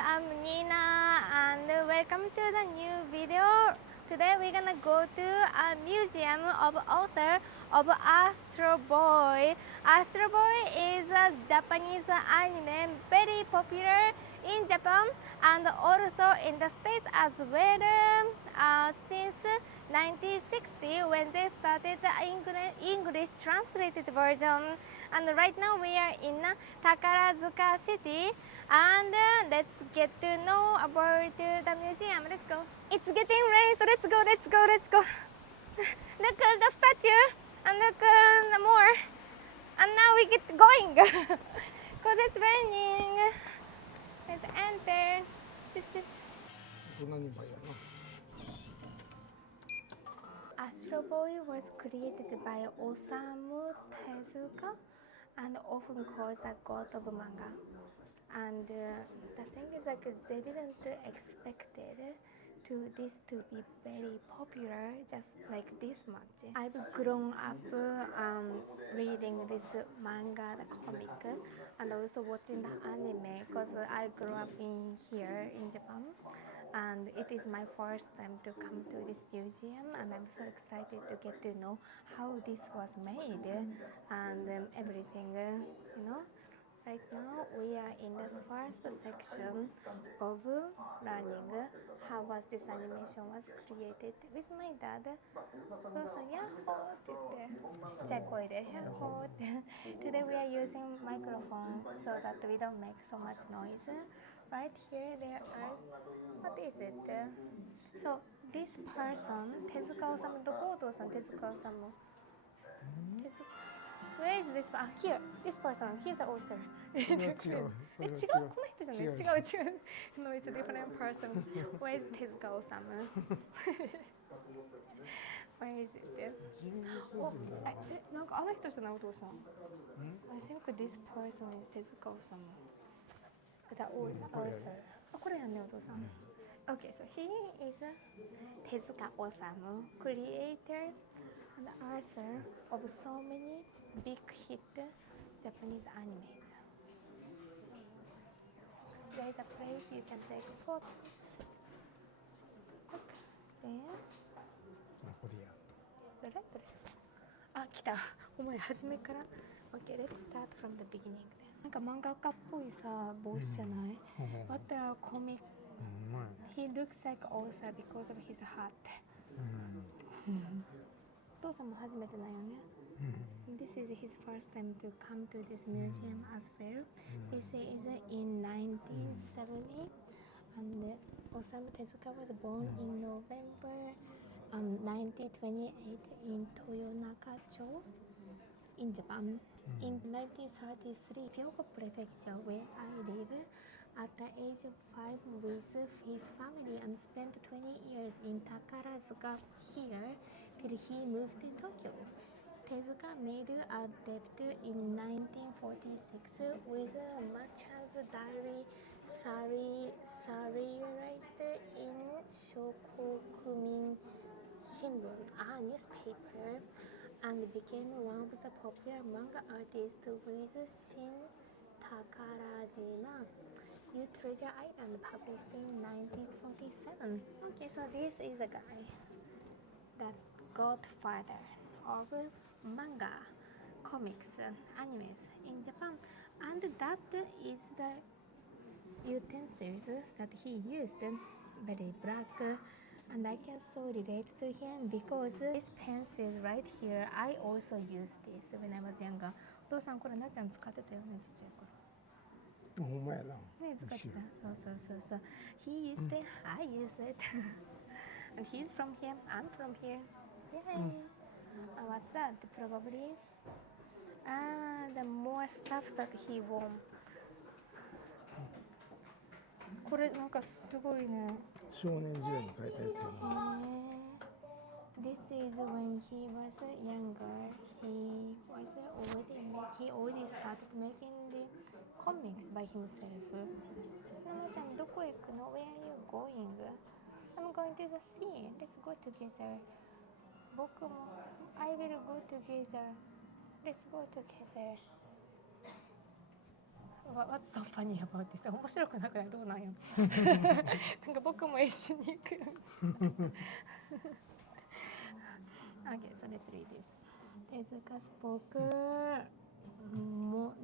I'm Nina and welcome to the new video. Today we're gonna go to a museum of author of Astro Boy. Astro Boy is a Japanese anime very popular in Japan and also in the States as well since 1960 when they started the English translated version. And right now we are in Takarazuka City and let's get to know about the museum. Let's go. It's getting rain, so let's go. Look at the statue and look more. And now we get going because it's raining. Let's enter. Astro Boy was created by Osamu Tezuka and often called the god of manga. And the thing is like they didn't expect this to be very popular just like this much. I've grown up reading this manga, the comic, and also watching the anime because I grew up in here in Japan. And it is my first time to come to this museum and I'm so excited to get to know how this was made and everything, you know. Right now we are in this first section of learning how was this animation was created with my dad. お父さん、ヤッホーって言ってちっちゃい声でヤッホーって Today we are using microphone so that we don't make so much noise. Right here there are, what is it? So this person, 手塚治虫、どこお父さん手塚治虫 Where is this? Ah, here, this person, he's the author. 違うこの人じゃない違う No, it's a different person. Where is 手塚治虫 Where is it? なんかあの人じゃないお父さん I think this person is 手塚治虫 The author. あ、これやんねお父さん Okay, so he is 手塚治虫 creator and author of so many big hit Japanese animes. There is a place you can take photos. Look, see? これや。どれあ、来た。お前初めから Okay, let's start from the beginning. なんか漫画家っぽいさ、帽子じゃない What a comic. He looks like author because of his hat. お父さんも初めてなんよね。This is his first time to come to this museum as well. This is in 1970 and Osamu Tezuka was born in November 1928 in Toyonaka-cho in Japan. In 1933, Hyogo Prefecture, where I live, at the age of 5 with his family and spent 20 years in Takarazuka here till he moved to Tokyo. Tezuka made a debut in 1946 with a merchant's diary serialized in Shokokumin Shimbun, a newspaper, and became one of the popular manga artists with Shin Takarajima. You Treasure Island, published in 1947. Okay, so this is the guy, the godfather of manga, comics, animes in Japan, and that is the utensils that he used, very black, and I can so relate to him because this pencil right here, I also used this when I was younger. お父さんこれなっちゃん使ってたよねちっちゃい頃。ほんまやな。ね使ってた。そう。He used it, I used it. And he's from here, I'm from here. Yay! What's that? Probably the more stuff that he won. これなんかすごいね。少年時代に書いたやつやな。This is when he was younger. He already started making the comics by himself. なまちゃんどこ行くの Where are you going? I'm going to the sea. Let's go together. 僕も I will go together. Let's go together. What's so funny about this? 面白くなくない？どうなんやなんか僕も一緒に行くよOkay, so let's read this. Tezuka spoke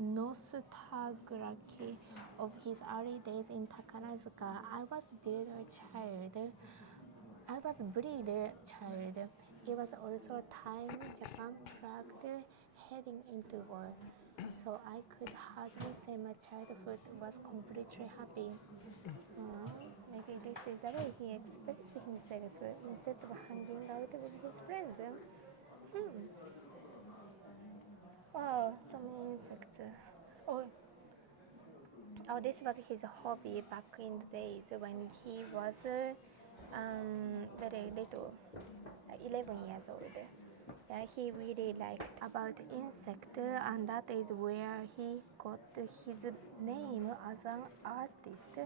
nostalgically of his early days in Takarazuka. I was breed child. It was also time Japan flagged heading into war. So I could hardly say my childhood was completely happy. Maybe this is the way he expressed himself instead of hanging out with his friends. Wow, so many insects. Oh, this was his hobby back in the days when he was very little, 11 years old. Yeah, he really liked about insect, and that is where he got his name as an artist,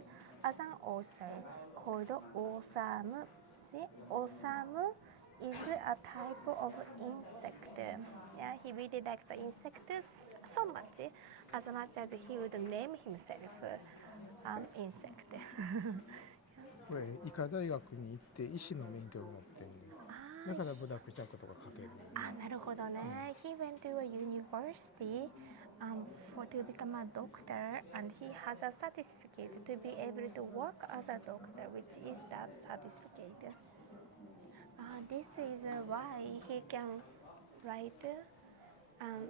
as an author called Osamu. See, Osamu is a type of insect. Yeah, he really liked the insects so much as he would name himself an insect. これ医科大学に行って医師の免許を持ってる。だからブラックジャックとか書ける。なるほどね。He went to a university to become a doctor, and he has a certificate to be able to work as a doctor, which is that certificate. This is why he can write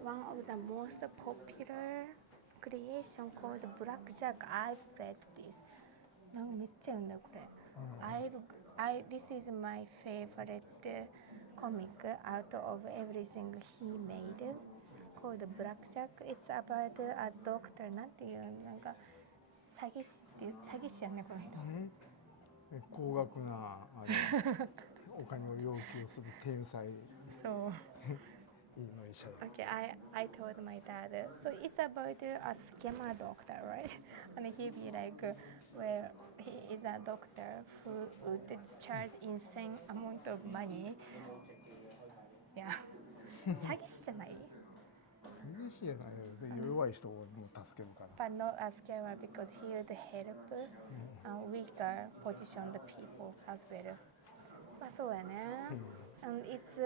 one of the most popular creation called Black Jack. I've read this. なんかめっちゃ読んだこれ。This is my favorite comic out of everything he made called Black Jack. It's about a doctor. なんていうなんか詐欺師やねこの人。高額なお金を要求する天才。そう。Okay, I told my dad. So it's about a scammer doctor, right? And he'd be like, well, he is a doctor who would charge insane amount of money. Yeah. 詐欺師じゃない？詐欺師じゃないよ。弱い人を助けるから。But not a scammer because he would help weaker positioned people as well. まあそうやね。And it's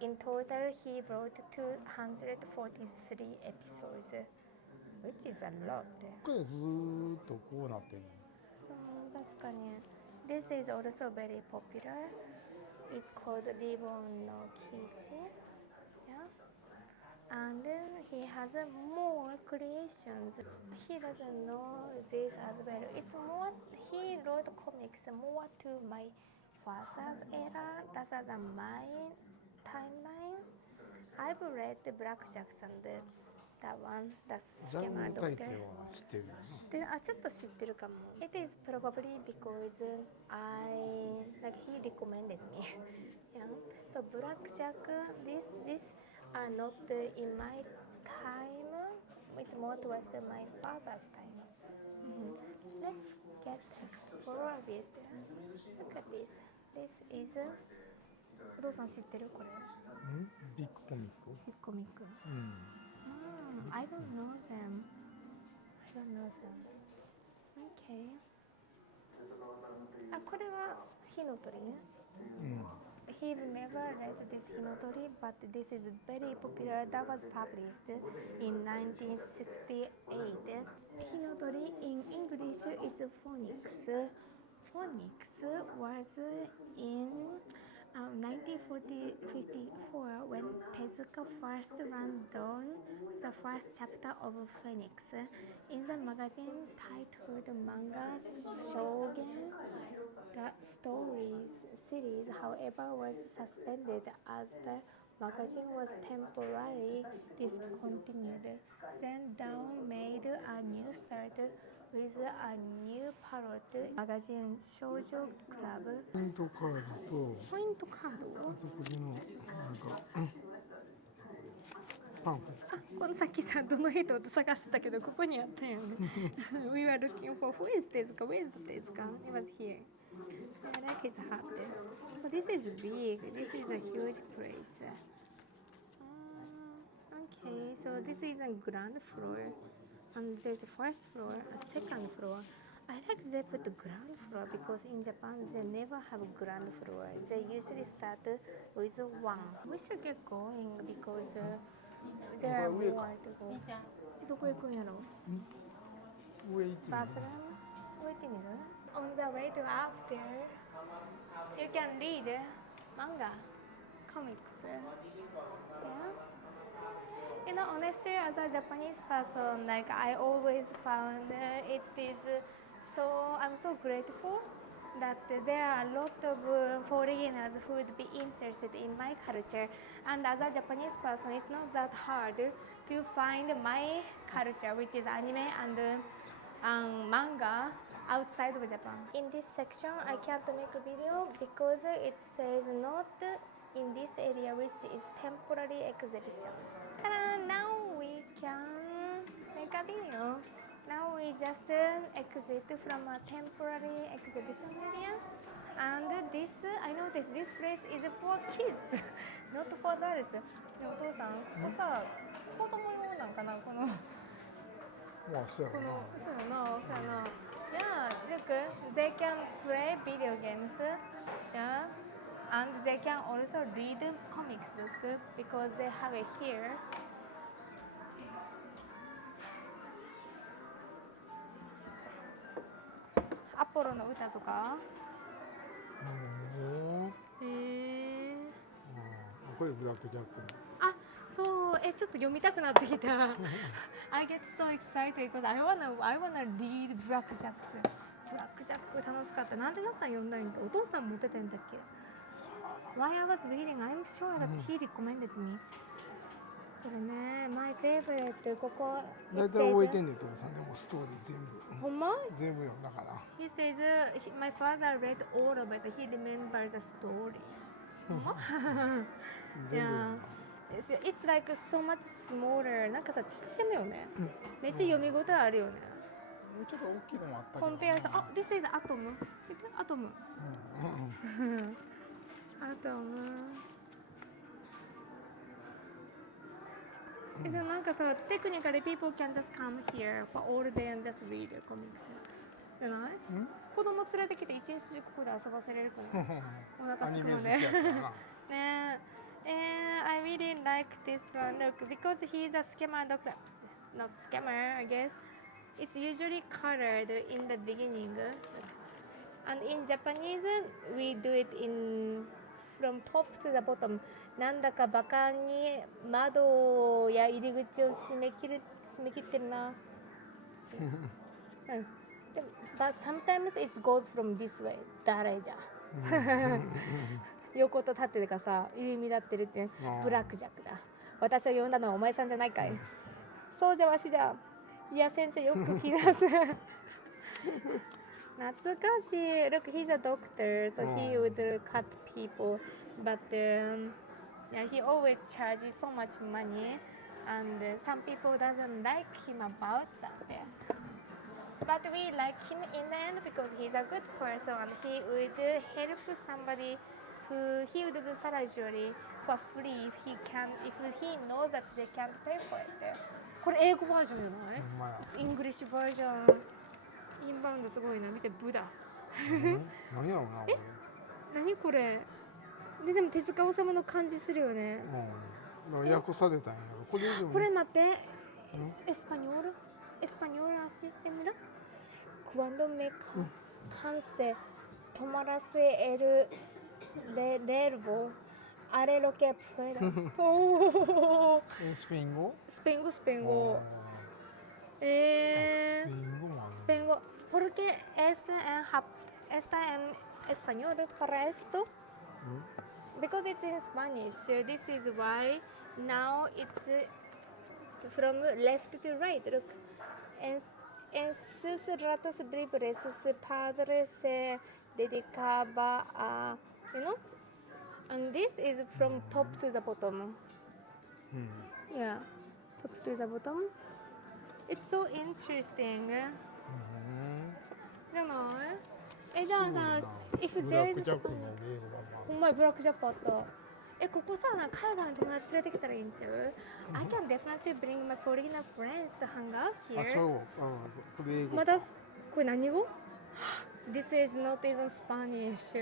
in total he wrote 243 episodes, which is a lot. これずーっとこうなってる。そう確かに。This is also very popular. It's called リボンの騎士。Yeah. And he has more creations. He doesn't know this as well. It's more, he wrote comics more to my father's era rather than my timeline. I've read the Black Jackson, that one, the scammer doctor. 知ってる。ちょっと知ってるかも。It is probably because he recommended me. Yeah. So Black Jack, this are not in my time. It's more towards my father's time. Let's explore a bit. Look at this. This is お父さん知ってるこれ？ビッグコミック。ビッグコミック。I don't know them. Okay. これは火の鳥ね。He never read this Hinotori, but this is very popular. That was published in 1968. Hinotori in English is phonics. Phonics was in 1954 when Tezuka first ran down the first chapter of Phoenix in the magazine titled Manga Shogen. The stories series, however, was suspended as the magazine was temporarily discontinued. Then Dawn made a new start with a new parrot magazine, Shoujo Club. ポイントカードとポイントカード？あとこれのなんかパンフレット。このさっきさどの人と探してたけどここにあったよね。We were looking for who is Tezuka? Where is Tezuka? It was here. I like his hat. But this is big. This is a huge place. Okay, so this is a ground floor. and there's a first floor, a second floor. I like they put the ground floor because in Japan they never have ground floor. They usually start with one. We should get going because there are more to go. どこ行くんやろ？上行ってみる。バスルーム？上行ってみる？ On the way to up there, you can read manga, comics. Yeah. You know, honestly, as a Japanese person, like I always found it is I'm so grateful that there are a lot of foreigners who would be interested in my culture. And as a Japanese person, it's not that hard to find my culture, which is anime and manga outside of Japan. In this section, I can't make a video because it says not in this area, which is temporary exhibition. And now we can make a video. Now we just exit from a temporary exhibition area. And this, I noticed this place is for kids, not for adults. ね、お父さん、ここさ、子供用なんかな、この。まあそうやな。そうやな、そうやな。Yeah, look, they can play video games. Yeah, and they can also read comics book because they have it here. アポロの歌とか。へえ。これブラックジャック。あ、そう、ちょっと読みたくなってきた。I get so excited because I wanna read ブラックジャックス。ブラックジャック楽しかった。なんでなっさん読んだんだっけ？お父さん持ってたんだっけ？ While I was reading, I'm sure that he recommended me. これね、my favorite ここ。だいたい覚えてんねんけどさ、でもストーリー全部。ほんま？全部よだから。He says, my father read all of it. He remembers the story. ほんま？Yeah. It's like so much smaller. なんかさ、ちっちゃめよね。めっちゃ読み応えあるよね。ちょっと大きいのもあったけど。Comparison. あ、this is Atom. Atom. Atom. なんかさ、technically people can just come here for all day and just read comics. じゃない？子供連れてきて一日中ここで遊ばせれるから。お腹すくので。ねえ。I really like this one. Look, because he's a scammer doctor. Not scammer, I guess. It's usually colored in the beginning. And in Japanese, we do it from top to the bottom. なんだかバカに窓や入り口を締め切ってるな。But sometimes it goes from this way. 誰じゃ。横と縦がさ、入り乱ってるって、ブラックジャックだ。私を呼んだのはお前さんじゃないかい。そうじゃわしじゃ。いや先生よく聞き出す。懐かしい。Look, he's a doctor, so he would cut people, but yeah, he always charges so much money, and some people doesn't like him about that. But we like him in the end because he's a good person, and he would help somebody who he would do surgery for free if he knows that they can't pay for it. これ英語バージョンじゃない？イングリッシュバージョン。インバウンドすごいな。見て、ブダ。何やろうな。何これ？でも手塚治虫の感じするよね。訳されたんやろ。これ待って。エスパニョール足で見る？Cuando me canse tomarás el relvo haré lo que pueda. スペイン語？スペイン語。スペイン語porque está en español para esto. Because it's in Spanish, this is why now it's from left to right. Look, en sus ratos libres su padre se dedicaba a, you know, and this is from top to the bottom. Yeah, top to the bottom. It's so interesting. じゃない？じゃあさ、if there is ほんまにブラックジャックあった。ここさ、海外の友達連れてきたらいいんちゃう？ I can definitely bring my foreigner friends to hang out あ、 here. そう。これ英語。まだ、これ何語？ This is not even Spanish.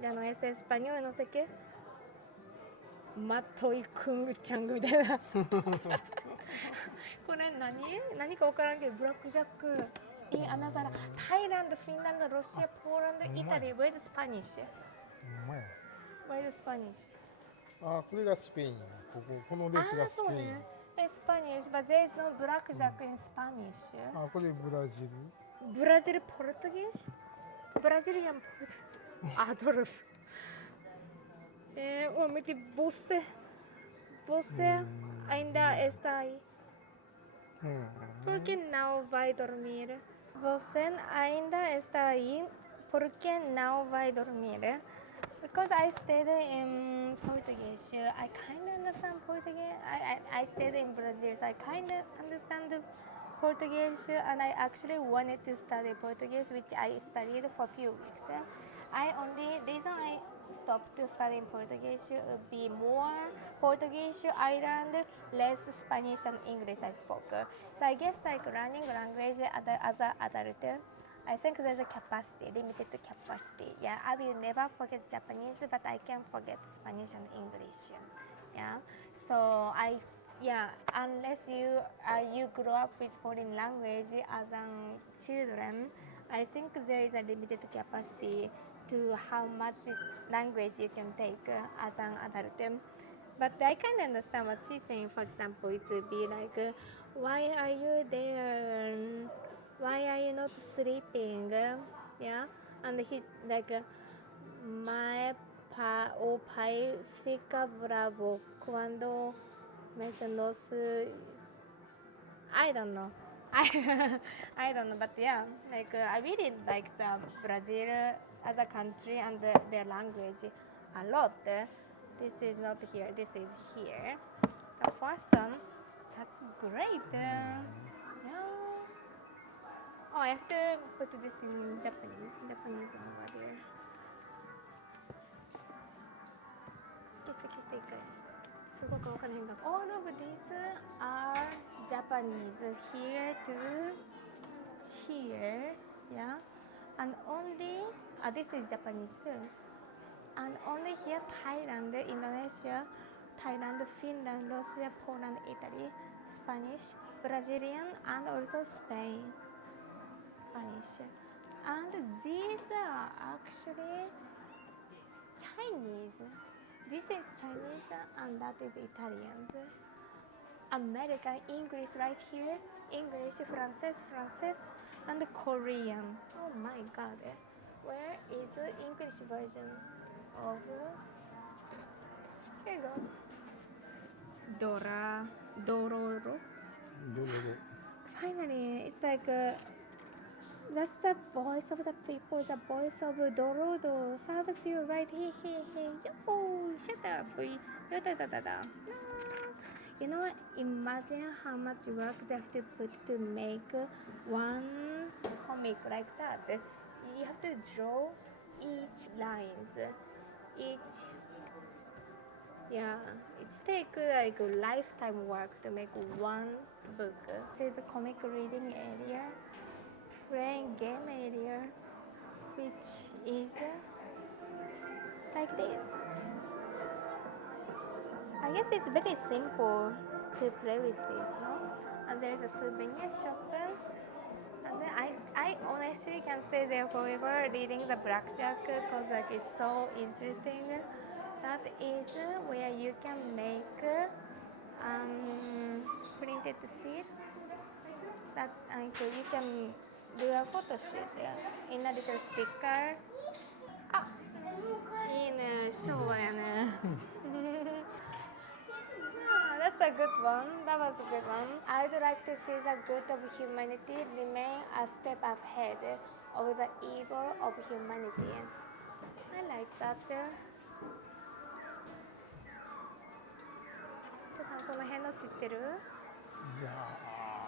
Ya no es español, no sé qué. Matoy Kung Chang みたいな。これ何か分からんけど、ブラックジャック。In another Thailand, Finland, Russia, Poland, Italy. Where is Spanish? ほんまや。Where is Spanish? あ、これがスペイン。この列がスペイン。Spanish, but there is no black jack in Spanish. あ、これブラジル。ブラジル、ポルトギーシュ？ブラジリアン、ポルトギーシュ。アドルフ。Miti você ainda está aí. Por que não vai dormir? Você ainda está aí. Por que não vai dormir? Because I studied in Portuguese, I kind of understand Portuguese. I studied in Brazil, so I kind of understand Portuguese, and I actually wanted to study Portuguese, which I studied for a few weeks. The reason I stopped to study Portuguese would be more Portuguese I learned, less Spanish and English I spoke. So I guess like learning language as an adult, I think there's a capacity, limited capacity. Yeah, I will never forget Japanese, but I can forget Spanish and English. Yeah, so unless you grow up with foreign language as a children, I think there is a limited capacity to how much language you can take as an adult. But I can understand what she's saying. For example, it would be like, why are you there? Why are you not sleeping? Yeah, and he's like, o pai fica bravo cuando me nos. I don't know. I don't know, but yeah, like I really like the Brazil as a country and their language a lot. This is not here. This is here. The first one, that's great. Yeah. Oh, I have to put this in Japanese. Japanese over there. All of these are Japanese here to here, yeah, and only this is Japanese too, and only here Thailand, Indonesia, Thailand, Finland, Russia, Poland, Italy, Spanish, Brazilian, and also Spain, Spanish, and these are actually Chinese. This is Chinese and that is Italians. American English right here, English, Frances, and Korean. Oh my god. Where is the English version of here you go. Dororo. Finally, it's like that's the voice of the people, the voice of Dororo serves you right here. Yo, shut up. You know what? Imagine how much work they have to put to make one comic like that. You have to draw each lines, it's take like a lifetime work to make one book. There's a comic reading area, playing game area, which is like this. I guess it's very simple to play with this, no? And there's a souvenir shop, and then I honestly can stay there forever reading the blackjack because like it's so interesting. That is where you can make printed sheet that you can do a photo shoot in a little sticker. あ、いいね、昭和やね。That's a good one. That was a good one. I'd like to see the good of humanity remain a step ahead of the evil of humanity. I like that. さんこの辺の知ってる？いや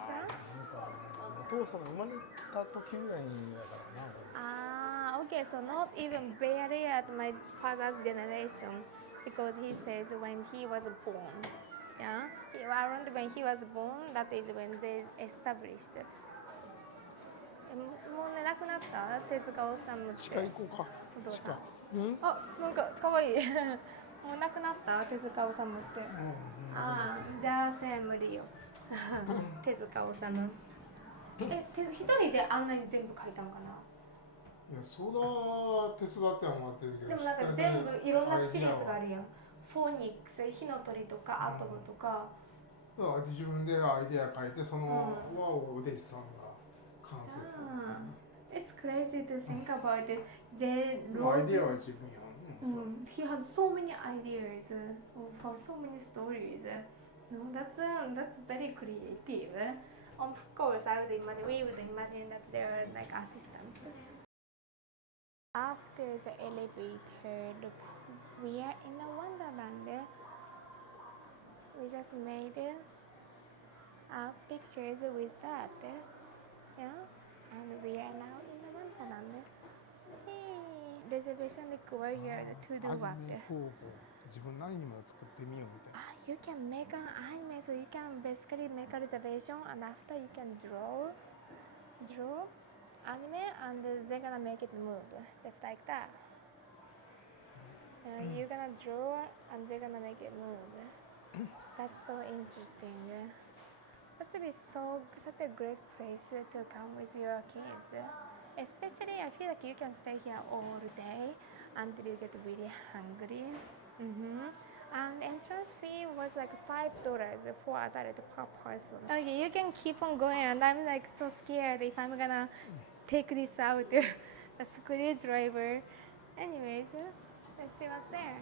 知らん？お父さんが生まれた時ぐらいだからな。Okay, so not even barely at my father's generation. because he says when he was born, yeah, around when he was born, that is when they established. もうね、亡くなった手塚治虫って。地下行こうか。お父さん。うん？あ、なんか可愛い。もう亡くなった手塚治虫って。ああ、じゃあせ無理よ。手塚治虫。一人であんなに全部書いたのかな。いや、そうだ手伝っては待ってるけど。でもなんか全部いろんなシリーズがあるやん。フォニックス、火の鳥とかアトムとか。だから自分でアイデア書いてそのはお弟子さんが完成する。It's crazy to think about it. They wrote. アイデアは自分やん。He has so many ideas for so many stories. No, that's very creative. Of course, we would imagine that they are like assistants. After the elevator, look, we are in a wonderland. We just made pictures with that. Yeah, and we are now in a wonderland. Reservation required to do what? 自分なりにも作ってみようみたいな。You can make an anime, so you can basically make a reservation, and after you can draw anime, and they're gonna make it move, just like that. You're gonna draw, and they're gonna make it move. That's so interesting. That would be such a great place to come with your kids. Especially, I feel like you can stay here all day until you get really hungry. And entrance fee was like $5 for adult per person. Okay, you can keep on going, and I'm like so scared if I'm gonna take this out. The screwdriver. Anyways, let's see what's there.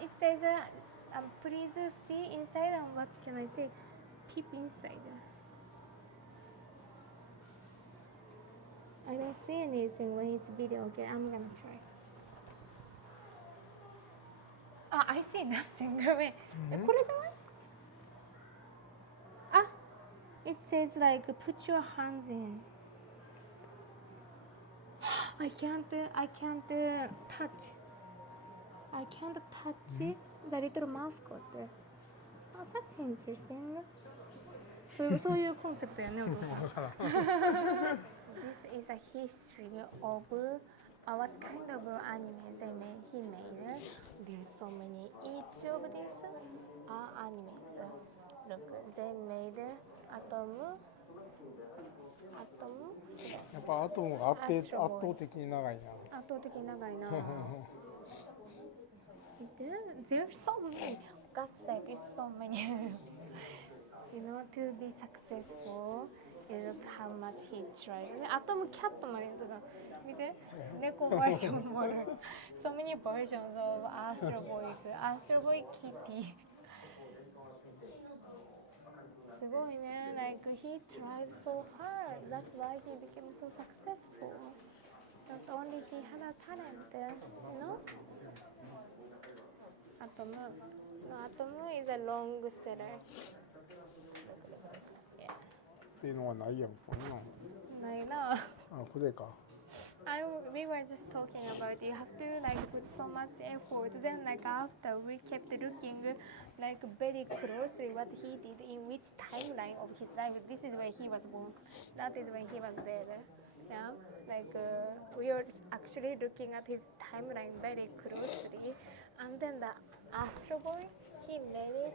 It says, please see inside, and what can I say? Peep inside. I don't see anything when it's video. Okay, I'm gonna try. I see nothing. Wait, これじゃない？It says like put your hands in. I can't touch. I can't touch the little mascot. That's interesting. そういうコンセプトやね、お父さん。This is a history of what kind of anime he made. There's so many. Each of these are animes. Look, they made Atom. やっぱアトムが圧倒的に長いな。圧倒的に長いな。There's so many. For God's sake, it's so many. You know, to be successful, you look how much he tried. アトムキャットまで言うとさ、見て、猫バージョンもある。So many versions of Astro Boys. Astro Boy Kitty. すごいね。Like he tried so hard. That's why he became so successful. Not only he had a talent, you know. Atom. No, Atom is a long seller. っていうのはないやん、これな。ないな。これか。We were just talking about you have to like put so much effort. Then like after we kept looking like very closely what he did in which timeline of his life. This is when he was born. That is when he was dead. Yeah, like we were actually looking at his timeline very closely, and then the Astro Boy. He made it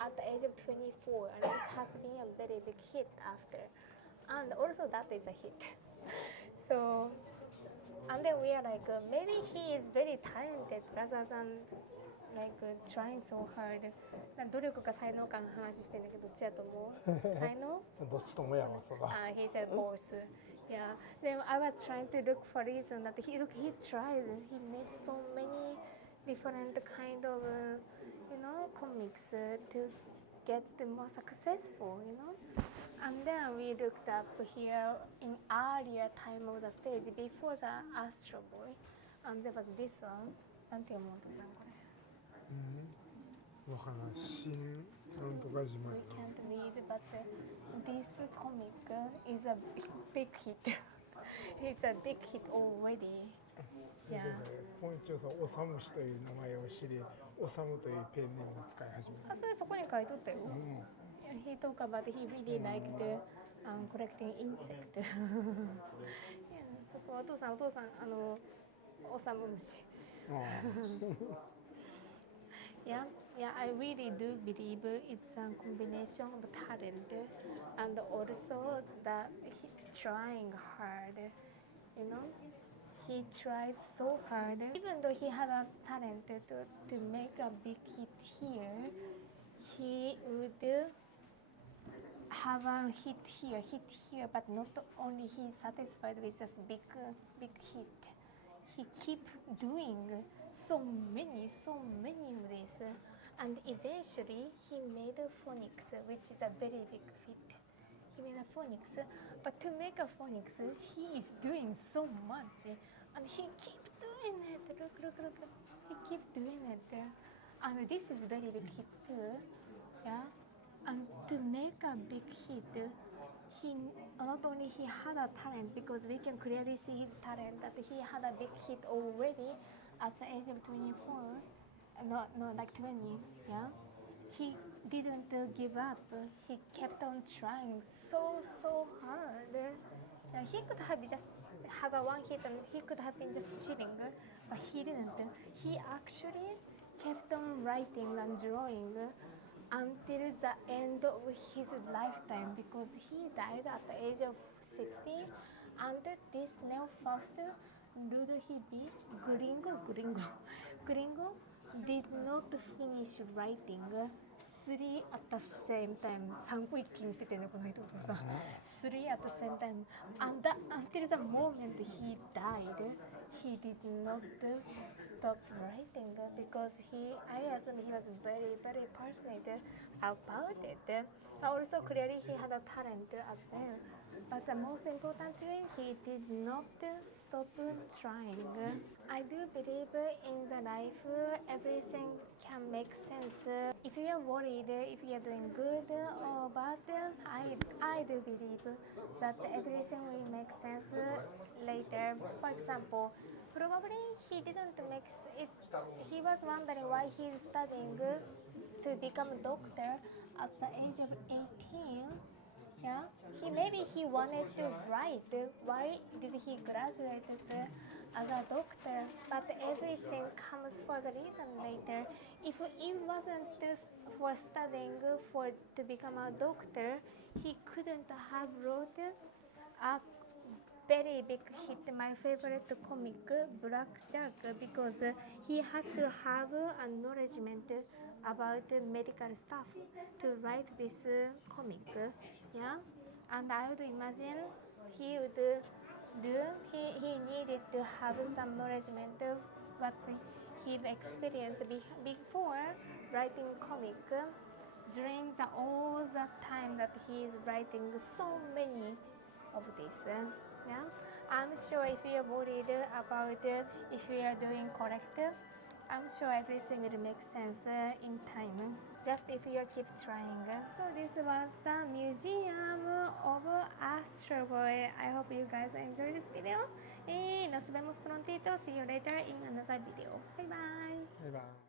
at the age of 24, and it has been a very big hit after. And also that is a hit. So, and then we are like, maybe he is very talented rather than like trying so hard. 努力か才能かの話してんだけど、どっちやと思う？才能？どっちともやわ、そら。He said both. Yeah. Then I was trying to look for reason that he tried. He made so many different kind of comics to get more successful, And then we looked up here in earlier time of the stage before the Astro Boy, and there was this one. なんて読むお父さんこれ。わからん。新なんとか島。We can't read, but this comic is a big hit. it's a big hit already. でもね、今一応さ、オサムシという名前を知り、オサムというペンネームを使い始めた。あ、それそこに書いとったよ。He talked about he really liked collecting insect. そこお父さんオサムムシ。Yeah, I really do believe it's a combination of talent and also that he trying hard, you know. He tried so hard. Even though he had a talent to make a big hit here, he would have a hit here, but not only he satisfied with just big hit. He keep doing so many of this, and eventually he made a Phoenix, which is a very big hit. He made a Phoenix, but to make a Phoenix, he is doing so much, and he keep doing it. Look. He keep doing it, and this is very big hit too, yeah. And to make a big hit, he not only he had a talent, because we can clearly see his talent that he had a big hit already at the age of 24, no, like 20, yeah. He didn't give up. He kept on trying so hard. Yeah, he could have just have a one hit and he could have been just chilling, but he didn't. He actually kept on writing and drawing until the end of his lifetime, because he died at the age of 60, and this neophyte Ludwig Gringo did not finish writing 3 at the same time. 3個一気にしててね、この人とさ。3 at the same time. And until the moment he died, he did not stop writing because I assume he was very passionate about it. Also, clearly he had a talent as well. But most importantly, he did not stop trying. I do believe in the life, everything can make sense. If you are worried, if you are doing good or bad, I do believe that everything will make sense later. For example, probably he didn't make it. He was wondering why he is studying to become a doctor at the age of 18. Yeah, maybe he wanted to write. Why did he graduate as a doctor? But everything comes for the reason later. If it wasn't for studying to become a doctor, he couldn't have wrote a very big hit, my favorite comic, Black Jack, because he has to have a knowledgement about medical stuff to write this comic. Yeah, and I would imagine he would he needed to have some knowledgement of what he experienced before writing comic, during all the time that he is writing so many of this. Yeah, I'm sure if you are worried about if you are doing correct, I'm sure everything will make sense in time. Just if you keep trying. So this was the Museum of Astro Boy. I hope you guys enjoyed this video. Nos vemos prontito. See you later in another video. Bye bye. Bye bye.